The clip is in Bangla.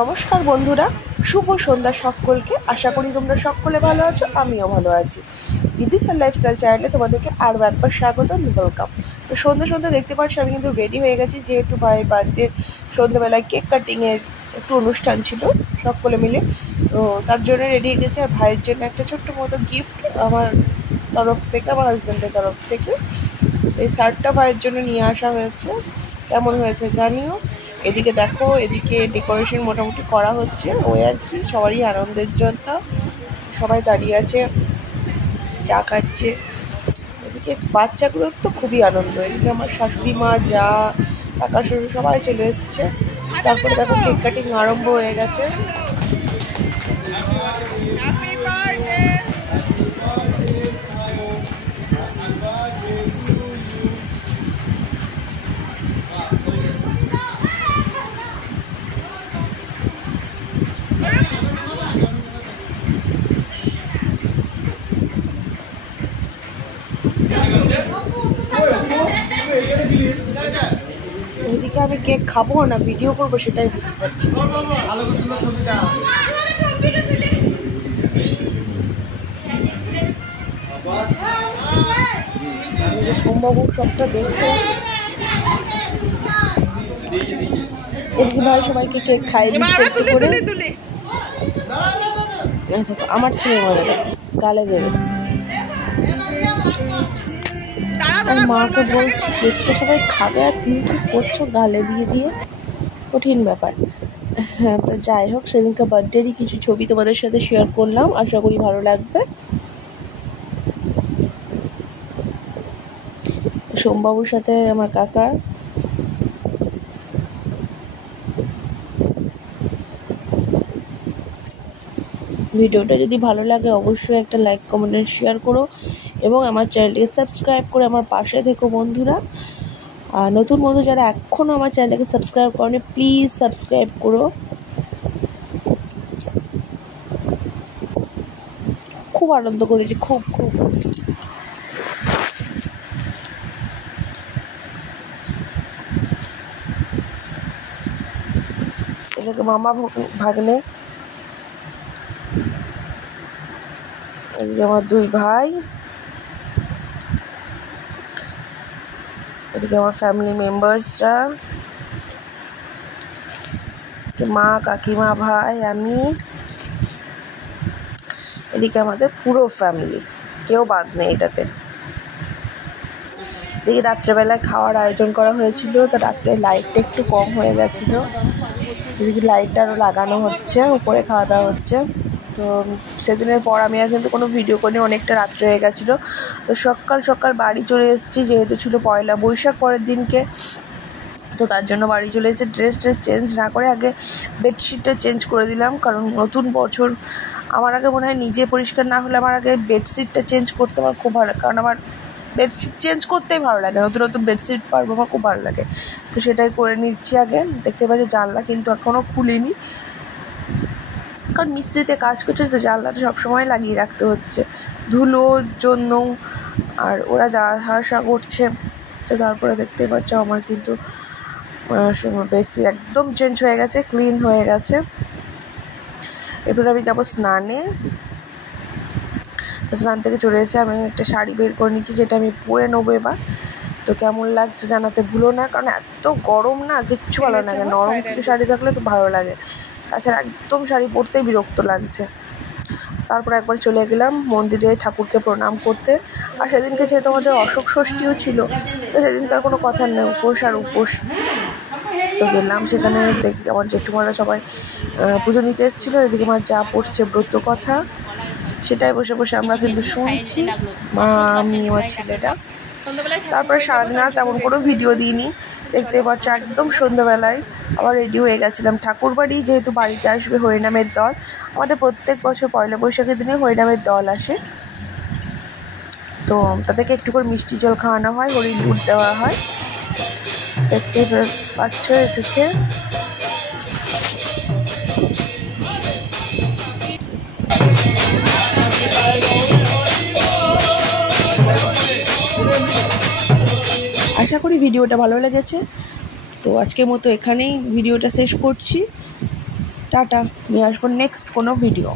নমস্কার বন্ধুরা, শুভ সন্ধ্যা সকলকে। আশা করি তোমরা সকলে ভালো আছো, আমিও ভালো আছি। বিদিশার লাইফস্টাইল চ্যানেলে তোমাদেরকে আরও একবার স্বাগত, ওয়েলকাম। তো সন্ধ্যা দেখতে পাচ্ছ আমি কিন্তু রেডি হয়ে গেছি, যেহেতু ভাইয়ের বার্থডে সন্ধ্যাবেলায় কেক কাটিংয়ের একটু অনুষ্ঠান ছিল সকলে মিলে, তো তার জন্য রেডি হয়ে গেছে। আর ভাইয়ের জন্য একটা ছোট্ট মতো গিফট আমার তরফ থেকে, আমার হাজব্যান্ডের তরফ থেকে এই শার্টটা ভাইয়ের জন্য নিয়ে আসা হয়েছে। কেমন হয়েছে জানিও। এদিকে দেখো, এদিকে ডেকোরেশন মোটামুটি করা হচ্ছে, ওই আর কি সবারই আনন্দের জন্য সবাই দাঁড়িয়ে আছে, চা খাচ্ছে। এদিকে বাচ্চাগুলোর তো খুবই আনন্দ। এদিকে আমার শাশুড়ি মা, যা, কাকা শ্বশুর সবাই চলে এসছে। তারপরে দেখো কেক কাটিং আরম্ভ হয়ে গেছে। এদিকে আমি কেক খাবো না ভিডিও করবো সেটাই বুঝতে পারছি। সোমবাবু সবটা দেখছে। এদিকে ভাই সবাইকে কেক খাইয়ে দিচ্ছে একটু করে। দেখো আমার ছেলে মনে দেখো গালে দেবে। আর মাকে বলছি কেকটা সবাই খাবে আর তুমি কি করছো গালে দিয়ে দিয়ে, কঠিন ব্যাপার। হ্যাঁ, তো যাই হোক, সেদিনকে বার্থডেরই কিছু ছবি তোমাদের সাথে শেয়ার করলাম, আশা করি ভালো লাগবে। সোমবাবুর সাথে আমার কাকা। ভিডিওটা যদি ভালো লাগে অবশ্যই একটা লাইক, কমেন্ট, শেয়ার করো এবং আমার চ্যানেলটিকে সাবস্ক্রাইব করে আমার পাশে থেকো বন্ধুরা। আর নতুন বন্ধু যারা এখনও আমার চ্যানেলটাকে সাবস্ক্রাইব করনি, প্লিজ সাবস্ক্রাইব করো। খুব আনন্দ করেছি, খুব খুব। এদিকে মামা ভাগ্নে, এদিকে আমার দুই ভাই, এদিকে আমার ফ্যামিলি মেম্বার্সরা, মা, কাকিমা, ভাই, আমি। এদিকে আমাদের পুরো ফ্যামিলি, কেউ বাদ নেই এটাতে। এদিকে রাত্রেবেলায় খাওয়ার আয়োজন করা হয়েছিল, তো রাত্রে লাইটটা একটু কম হয়ে গেছিলো। এদিকে লাইটটা আরও লাগানো হচ্ছে, উপরে খাওয়া দাওয়া হচ্ছে। তো সেদিনের পর আমি আর কিন্তু কোনো ভিডিও করিনি, অনেকটা রাত্রে হয়ে গেছিলো। তো সকাল বাড়ি চলে এসেছি, যেহেতু ছিল পয়লা বৈশাখ পরের দিনকে, তো তার জন্য বাড়ি চলে এসে ড্রেস চেঞ্জ না করে আগে বেডশিটটা চেঞ্জ করে দিলাম, কারণ নতুন বছর। আমার আগে মনে হয় নিজে পরিষ্কার না হলে আমার আগে বেডশিটটা চেঞ্জ করতে আমার খুব ভালো লাগে, কারণ আমার বেডশিট চেঞ্জ করতেই ভালো লাগে, নতুন বেডশিট পারবো, আমার খুব ভালো লাগে। তো সেটাই করে নিচ্ছি আগে। দেখতে পাচ্ছি জানলা কিন্তু এখনও খুলিনি, কারণ মিস্ত্রিতে কাজ করছে, তো জানলাটা সবসময় লাগিয়ে রাখতে হচ্ছে ধুলোর জন্য। আর ওরা যাওয়া আসা করছে, তো তারপরে দেখতে পাচ্ছ আমার কিন্তু বেডশিট একদম চেঞ্জ হয়ে গেছে, ক্লিন হয়ে গেছে। এরপর আমি যাবো স্নানে। তো স্নান থেকে চলে এসে আমি একটা শাড়ি বের করে নিচ্ছি, যেটা আমি পরে নেবো এবার। তো কেমন লাগছে জানাতে ভুলো না, কারণ এত গরম না, কিচ্ছু ভালো লাগে। নরম কিছু শাড়ি থাকলে তো ভালো লাগে, তাছাড়া একদম শাড়ি পরতেই বিরক্ত লাগছে। তারপর একবার চলে গেলাম মন্দিরে ঠাকুরকে প্রণাম করতে। আর সেদিনকে যেহেতু আমাদের অশোক ষষ্ঠীও ছিল, তো সেদিন তার কোনো কথা নেই, উপোস আর উপোস। তো গেলাম সেখানে, দেখি আমার জেঠুমারা সবাই পুজো নিতে এসেছিলো। এদিকে আমার যা পড়ছে ব্রত কথা, সেটাই বসে বসে আমরা কিন্তু শুনছি, মা, আমি, আমার ছেলেটা। তারপরে সারাদিন আর তেমন কোনো ভিডিও দিইনি। দেখতে পাচ্ছ একদম সন্ধ্যাবেলায় আবার রেডি হয়ে গেছিলাম ঠাকুর বাড়ি, যেহেতু বাড়িতে আসবে হরিনামের দল। আমাদের প্রত্যেক বছর পয়লা বৈশাখের দিনে হরিনামের দল আসে, তো তাদেরকে একটু করে মিষ্টি জল খাওয়ানো হয়, হরিণ দুধ দেওয়া হয়। দেখতে পাচ্ছ এসেছে। আশা করি ভিডিওটা ভালো লেগেছে। তো আজকের মতো এখানেই ভিডিওটা শেষ করছি। টাটা, নিয়ে আসবো নেক্সট কোনো ভিডিও।